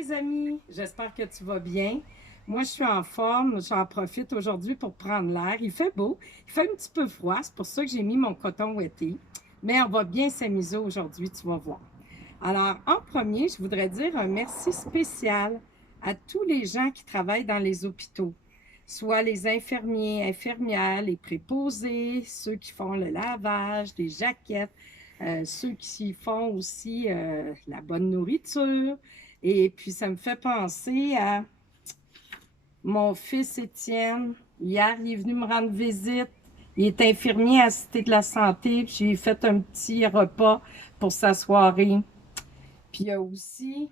Les amis, j'espère que tu vas bien. Moi, je suis en forme. J'en profite aujourd'hui pour prendre l'air. Il fait beau, il fait un petit peu froid. C'est pour ça que j'ai mis mon coton ouaté. Mais on va bien s'amuser aujourd'hui, tu vas voir. Alors, en premier, je voudrais dire un merci spécial à tous les gens qui travaillent dans les hôpitaux, soit les infirmiers, infirmières, les préposés, ceux qui font le lavage, des jaquettes, ceux qui font aussi la bonne nourriture. Et puis, ça me fait penser à mon fils Étienne. Hier, il est venu me rendre visite. Il est infirmier à la Cité de la Santé, puis j'ai fait un petit repas pour sa soirée. Puis il y a aussi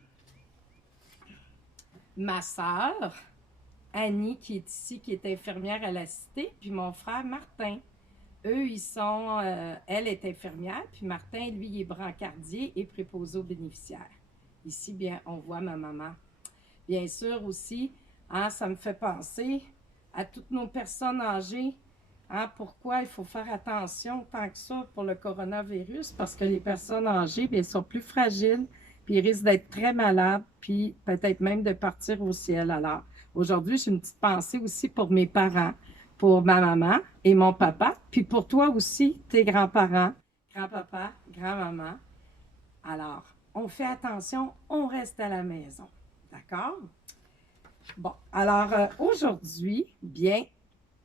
ma sœur, Annie, qui est ici, qui est infirmière à la Cité, puis mon frère Martin. Eux, elle est infirmière, puis Martin, lui, il est brancardier et préposé aux bénéficiaires. Ici, bien, on voit ma maman. Bien sûr aussi, hein, ça me fait penser à toutes nos personnes âgées. Hein, pourquoi il faut faire attention tant que ça pour le coronavirus? Parce que les personnes âgées, bien, sont plus fragiles, puis ils risquent d'être très malades, puis peut-être même de partir au ciel. Alors, aujourd'hui, j'ai une petite pensée aussi pour mes parents, pour ma maman et mon papa, puis pour toi aussi, tes grands-parents, grand-papa, grand-maman. Alors, on fait attention, on reste à la maison. D'accord? Bon, alors aujourd'hui, bien,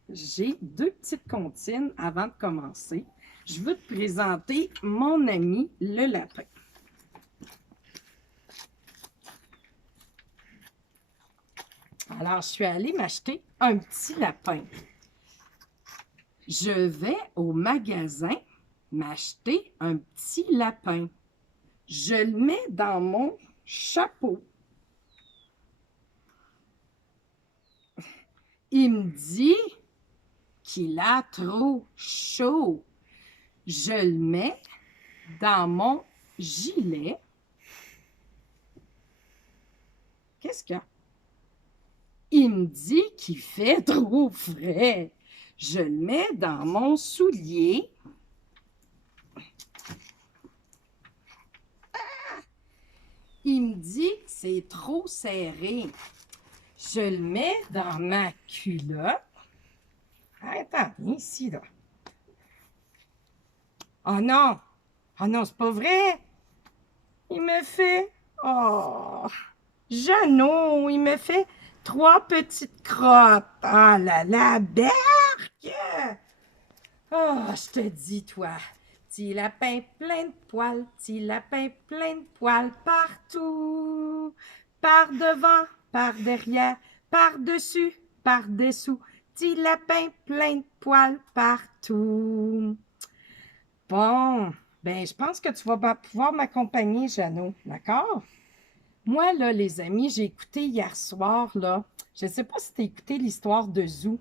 j'ai deux petites comptines avant de commencer. Je veux te présenter mon ami le lapin. Alors, je suis allée m'acheter un petit lapin. Je vais au magasin m'acheter un petit lapin. Je le mets dans mon chapeau. Il me dit qu'il a trop chaud. Je le mets dans mon gilet. Qu'est-ce qu'il y a? Il me dit qu'il fait trop frais. Je le mets dans mon soulier. Il me dit que c'est trop serré. Je le mets dans ma culotte. Attends, viens ici, là. Oh non! Oh non, c'est pas vrai! Il me fait... Oh! Jeannot, il me fait trois petites crottes. Ah là là, berque! Oh, je te dis, toi, petit lapin plein de poils, petit lapin plein de poils partout. Par devant, par derrière, par-dessus, par-dessous. Petit lapin plein de poils partout. Bon, ben, je pense que tu vas pouvoir m'accompagner, Jeannot, d'accord? Moi, là, les amis, j'ai écouté hier soir, là, je ne sais pas si tu as écouté l'histoire de Zou.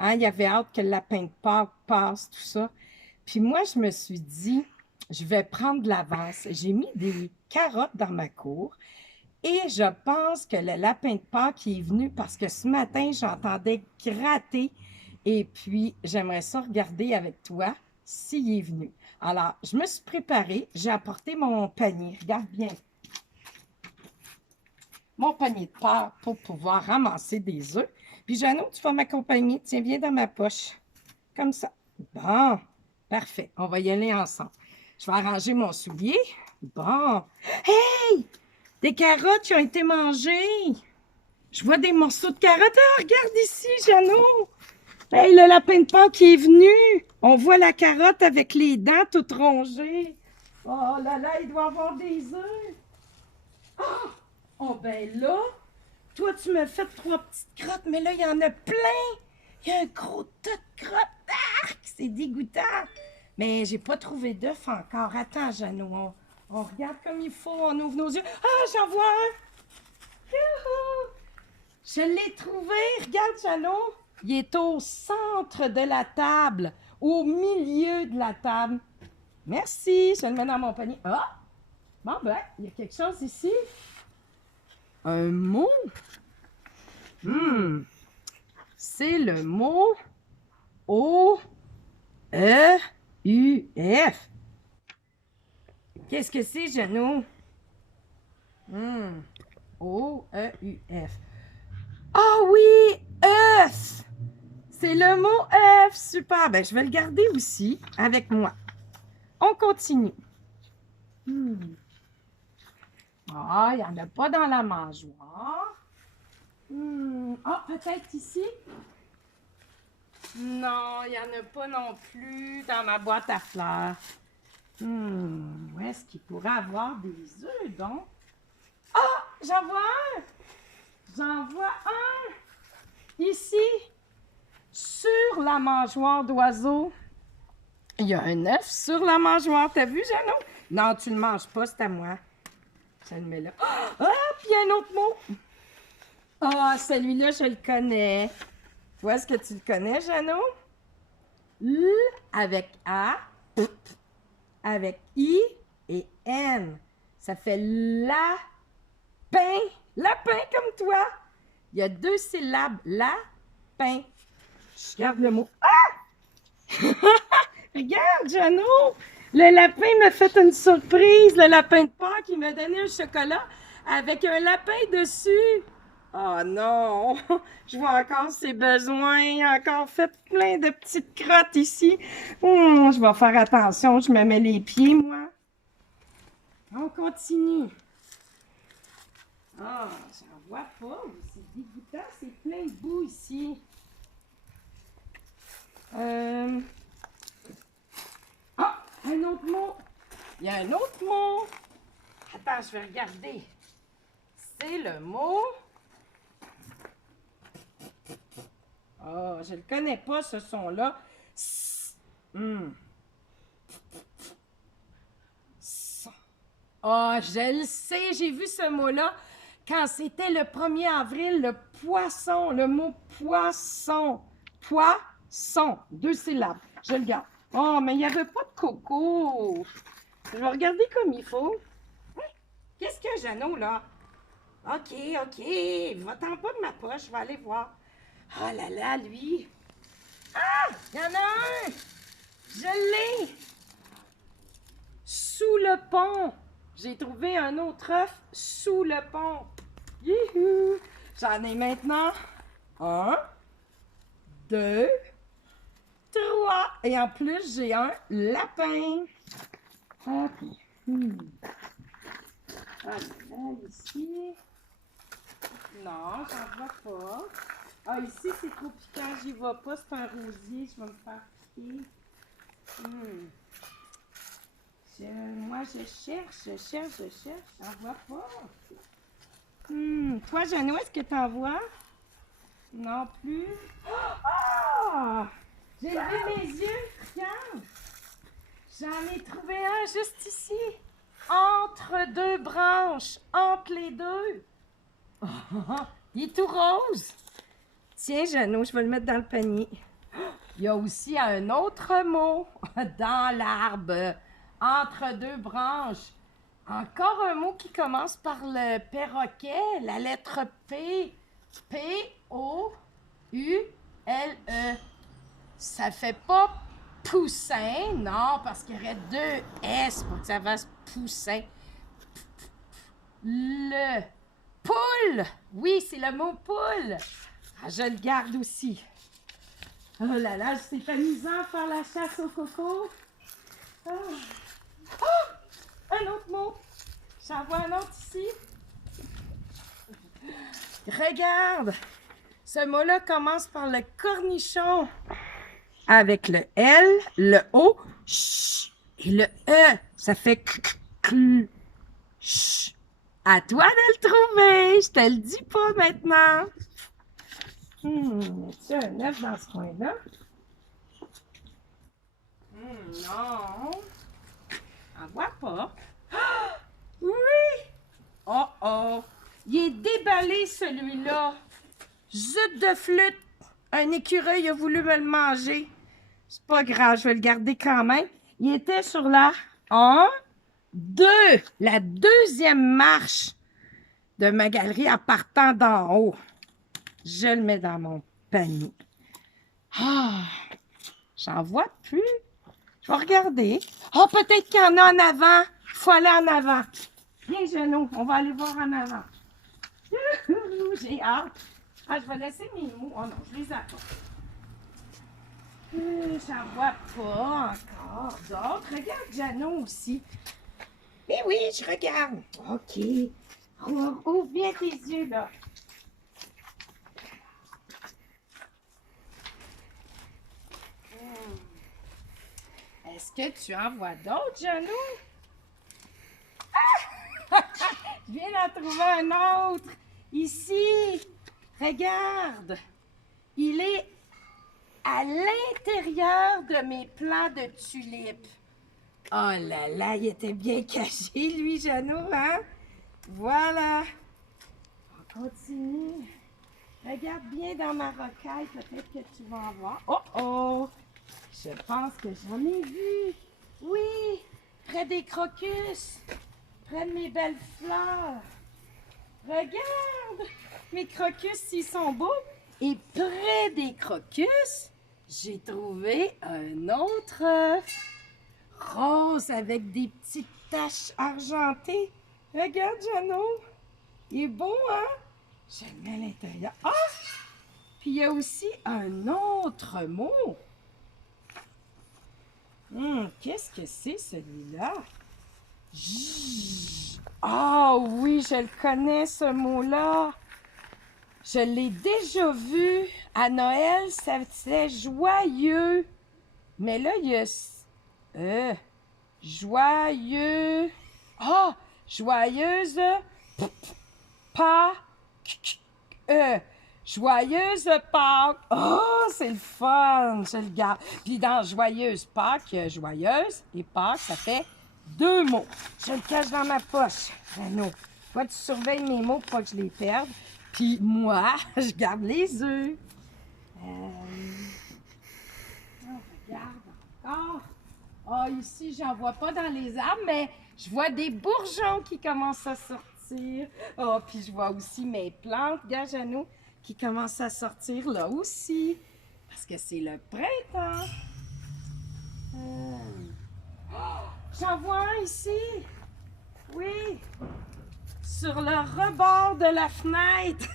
Hein, il y avait hâte que le lapin de Pâques passe, tout ça. Puis moi, je me suis dit, je vais prendre de l'avance. J'ai mis des carottes dans ma cour et je pense que le lapin de Pâques est venu parce que ce matin, j'entendais gratter et puis j'aimerais ça regarder avec toi s'il est venu. Alors, je me suis préparée, j'ai apporté mon panier. Regarde bien, mon panier de pâtes pour pouvoir ramasser des œufs. Puis, Jeannot, tu vas m'accompagner. Tiens, viens dans ma poche. Comme ça. Bon, parfait. On va y aller ensemble. Je vais arranger mon soulier. Bon. Hey! Des carottes qui ont été mangées. Je vois des morceaux de carottes. Ah, regarde ici, Jeannot. Hey, le lapin de Pâques qui est venu. On voit la carotte avec les dents toutes rongées. Oh là là, il doit avoir des œufs. Oh! Oh ben là, toi tu me fais trois petites crottes, mais là il y en a plein. Il y a un gros tas de crottes. Ah, c'est dégoûtant. Mais j'ai pas trouvé d'œuf encore. Attends, Jeannot, on regarde comme il faut, on ouvre nos yeux. Ah, j'en vois un. Youhou! Je l'ai trouvé. Regarde, Jeannot. Il est au centre de la table, au milieu de la table. Merci. Je le mets dans mon panier. Ah, bon ben, il y a quelque chose ici. Un mot? C'est le mot O-E-U-F. Qu'est-ce que c'est, Jeannot? O-E-U-F. Ah oui, œuf! C'est le mot œuf. Super. Ben, je vais le garder aussi avec moi. On continue. Ah, il n'y en a pas dans la mangeoire. Ah, peut-être ici? Non, il n'y en a pas non plus dans ma boîte à fleurs. Où est-ce qu'il pourrait avoir des œufs, donc? Ah, j'en vois un! J'en vois un! Ici, sur la mangeoire d'oiseau. Il y a un œuf sur la mangeoire. T'as vu, Jeannot? Non, tu ne le manges pas, c'est à moi. Je le mets là. Ah, puis il y a un autre mot. Ah, celui-là, je le connais. Où est-ce que tu le connais, Jeannot? L avec A, P avec I et N. Ça fait lapin. Lapin comme toi. Il y a 2 syllabes. Lapin. Je garde le mot. Ah! Regarde, Jeannot. Le lapin m'a fait une surprise. Le lapin de Pâques, il m'a donné un chocolat avec un lapin dessus. Oh non, je vois encore ses besoins. Il a encore fait plein de petites crottes ici. Je vais faire attention, je me mets les pieds, moi. On continue. Ah, j'en vois pas. C'est dégoûtant, c'est plein de boue ici. Ah, un autre mot. Il y a un autre mot. Attends, je vais regarder. C'est le mot... Oh, je ne le connais pas, ce son-là. Oh, je le sais, j'ai vu ce mot-là quand c'était le 1er avril, le poisson, le mot poisson. Poisson, 2 syllabes. Je le garde. Oh, mais il n'y avait pas de coco. Je vais regarder comme il faut. Qu'est-ce que Jeannot, là? OK, va-t'en pas de ma poche, je vais aller voir. Oh là là, lui. Ah! Il y en a un! Je l'ai! Sous le pont. J'ai trouvé un autre œuf sous le pont. Youhou! J'en ai maintenant 1, 2, 3. Et en plus, j'ai un lapin. OK. Ah, là, ici. Non, j'en vois pas. Ah, ici, c'est trop piquant, j'y vais pas. C'est un rosier, je vais me faire piquer. Moi, je cherche. J'en vois pas. Toi, Jeannot, est-ce que t'en vois? Non plus. Ah! J'ai levé mes yeux. Regarde. J'en ai trouvé un juste ici. Entre 2 branches. Entre les deux. Il est tout rose. Tiens, Jeannot, je vais le mettre dans le panier. Il y a aussi un autre mot dans l'arbre, entre 2 branches. Encore un mot qui commence par le perroquet, la lettre P. P-O-U-L-E. Ça fait pas poussin, non, parce qu'il y aurait 2 S pour que ça fasse poussin. Le poule. Oui, c'est le mot poule. Ah, je le garde aussi. Oh là là, c'est amusant de faire la chasse au coco. Oh, un autre mot. J'en vois un autre ici. Regarde. Ce mot-là commence par le cornichon. Avec le L, le O, ch, et le E. Ça fait ch. À toi de le trouver. Je te le dis pas maintenant. Y a-t-il un œuf dans ce coin-là? Non. On voit pas. Ah! Oui! Oh! Il est déballé, celui-là. Zut de flûte. Un écureuil a voulu me le manger. C'est pas grave, je vais le garder quand même. Il était sur la 1, 2. La deuxième marche de ma galerie en partant d'en haut. Je le mets dans mon panier. Ah! J'en vois plus. Je vais regarder. Oh, peut-être qu'il y en a en avant. Il faut aller en avant. Viens, Jeannot, on va aller voir en avant. j'ai hâte. Ah, je vais laisser mes mots. Oh non, je les attends. J'en vois pas encore d'autres. Regarde Jano aussi. Mais oui, je regarde. OK. Ouvre bien tes yeux, là. Est-ce que tu en vois d'autres, Jano? Ah! Je viens d'en trouver un autre. Ici. Regarde. Il est à l'intérieur de mes plants de tulipes. Oh là là, il était bien caché, lui, Jano, hein? Voilà. On continue. Regarde bien dans ma rocaille, peut-être que tu vas en voir. Oh oh! Je pense que j'en ai vu. Oui, près des crocus. Près de mes belles fleurs. Regarde! Mes crocus, ils sont beaux. Et près des crocus, j'ai trouvé un autre rose avec des petites taches argentées. Regarde, Jano. Il est beau, hein? Je le mets à l'intérieur. Ah! Puis il y a aussi un autre mot. Qu'est-ce que c'est, celui-là? Ah oui, je le connais, ce mot-là. Je l'ai déjà vu à Noël, ça c'était joyeux. Mais là, il y a joyeux. Ah, joyeuse pas joyeuse Pâques. Oh, c'est le fun, je le garde. Puis dans joyeuse Pâques, joyeuse et Pâques, ça fait 2 mots. Je le cache dans ma poche. Jano, toi, tu surveilles mes mots pour pas que je les perde. Puis moi, je garde les œufs. On regarde encore. Ah, ici, j'en vois pas dans les arbres, mais je vois des bourgeons qui commencent à sortir. Ah, puis je vois aussi mes plantes, Jano, qui commencent à sortir là aussi. Parce que c'est le printemps. J'en vois un ici. Oui. Sur le rebord de la fenêtre.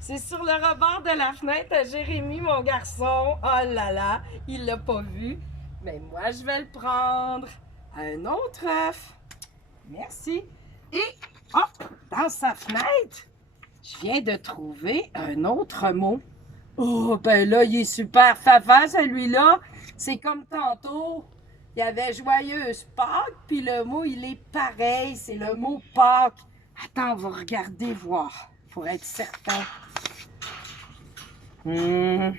C'est sur le rebord de la fenêtre à Jérémy, mon garçon. Oh là là, il l'a pas vu. Mais moi, je vais le prendre. Un autre œuf. Merci. Et, oh, dans sa fenêtre, je viens de trouver un autre mot. Oh, ben là, il est super fafa, celui-là. C'est comme tantôt. Il y avait joyeuse Pâques, puis le mot, il est pareil. C'est le mot Pâques. Attends, on va regarder, voir, pour être certain. Ben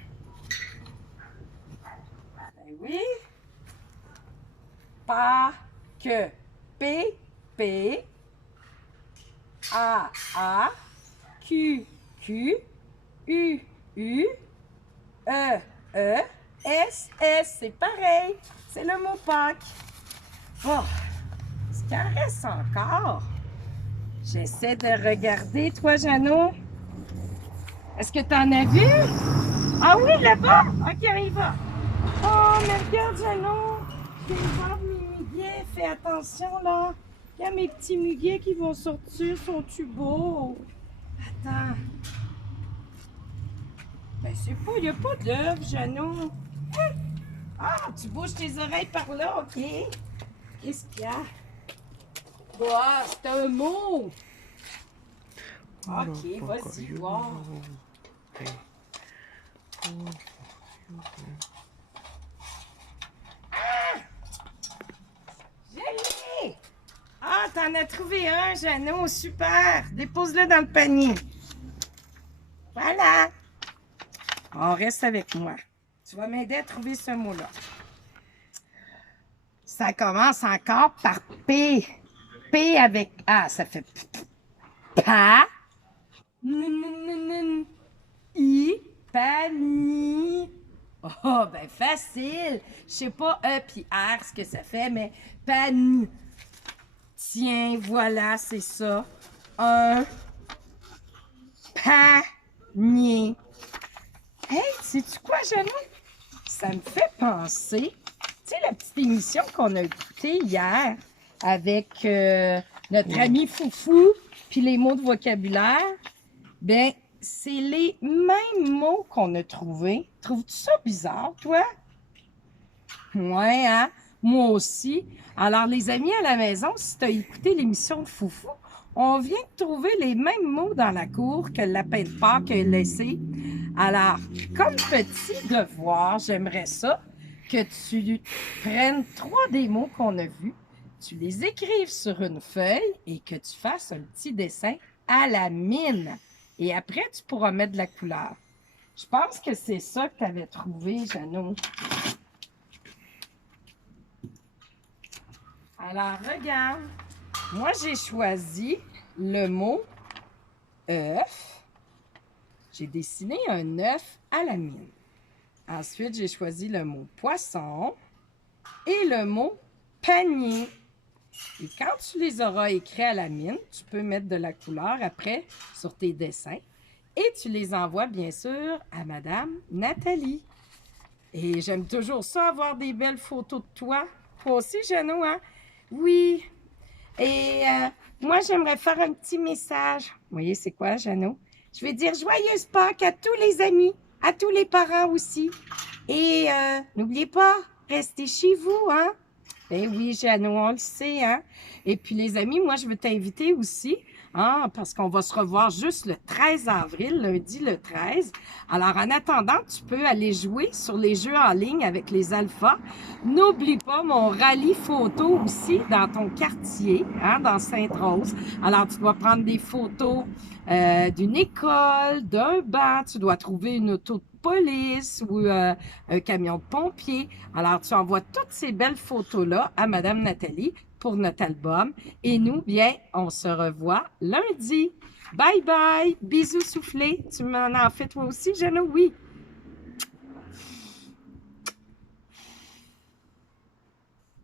oui. Pâques. P, P. A, A. Q, Q. U, U. E, E. S, S. C'est pareil. C'est le mot Pâques. Oh, est-ce qu'il en reste encore? J'essaie de regarder, toi, Jano. Est-ce que tu en as vu? Ah oui, là-bas! OK, on y va. Oh, mais regarde, Jano. Je viens de voir mes muguets. Fais attention, là. Il y a mes petits muguets qui vont sortir. Sont-tu beaux? Attends. Ben, c'est pas... Il n'y a pas d'œuf, Jano. Hein? Ah, tu bouges tes oreilles par là, OK. Qu'est-ce qu'il y a? Wow, c'est un mot! OK, vas-y, voir. Ah! Je l'ai! Ah, t'en as trouvé un, Jano, super! Dépose-le dans le panier. Voilà! On reste avec moi. Tu vas m'aider à trouver ce mot-là. Ça commence encore par P. P avec A, ça fait pa. I. Pani. Oh, ben facile. Je sais pas E puis R ce que ça fait, mais pani. Tiens, voilà, c'est ça. Un panier. Hey, sais-tu quoi, Jano? Ça me fait penser, tu sais, la petite émission qu'on a écoutée hier avec notre ami Foufou, puis les mots de vocabulaire. Ben, c'est les mêmes mots qu'on a trouvés. Trouves-tu ça bizarre, toi? Ouais, hein? Moi aussi. Alors, les amis à la maison, si tu as écouté l'émission de Foufou, on vient de trouver les mêmes mots dans la cour que le lapin de Pâques a laissé. Alors, comme petit devoir, j'aimerais ça que tu prennes 3 des mots qu'on a vus, tu les écrives sur une feuille et que tu fasses un petit dessin à la mine. Et après, tu pourras mettre de la couleur. Je pense que c'est ça que tu avais trouvé, Jeannot. Alors, regarde. Moi, j'ai choisi le mot œuf. J'ai dessiné un œuf à la mine. Ensuite, j'ai choisi le mot poisson et le mot panier. Et quand tu les auras écrits à la mine, tu peux mettre de la couleur après sur tes dessins et tu les envoies bien sûr à Madame Nathalie. Et j'aime toujours ça, avoir des belles photos de toi. Toi aussi, Jeannot, hein? Oui. Et moi, j'aimerais faire un petit message. Vous voyez, c'est quoi, Jeannot? Je vais dire joyeuse Pâques à tous les amis, à tous les parents aussi. Et n'oubliez pas, restez chez vous, hein? Eh oui, Jeannot, on le sait, hein? Et puis, les amis, moi, je veux t'inviter aussi, hein, parce qu'on va se revoir juste le 13 avril, lundi le 13. Alors, en attendant, tu peux aller jouer sur les jeux en ligne avec les alphas. N'oublie pas mon rallye photo aussi dans ton quartier, hein, dans Sainte-Rose. Alors, tu dois prendre des photos d'une école, d'un banc, tu dois trouver une auto de police ou un camion de pompier. Alors, tu envoies toutes ces belles photos-là à Madame Nathalie pour notre album. Et nous, bien, on se revoit lundi. Bye bye! Bisous soufflés. Tu m'en as fait toi aussi, Jeannot? Oui.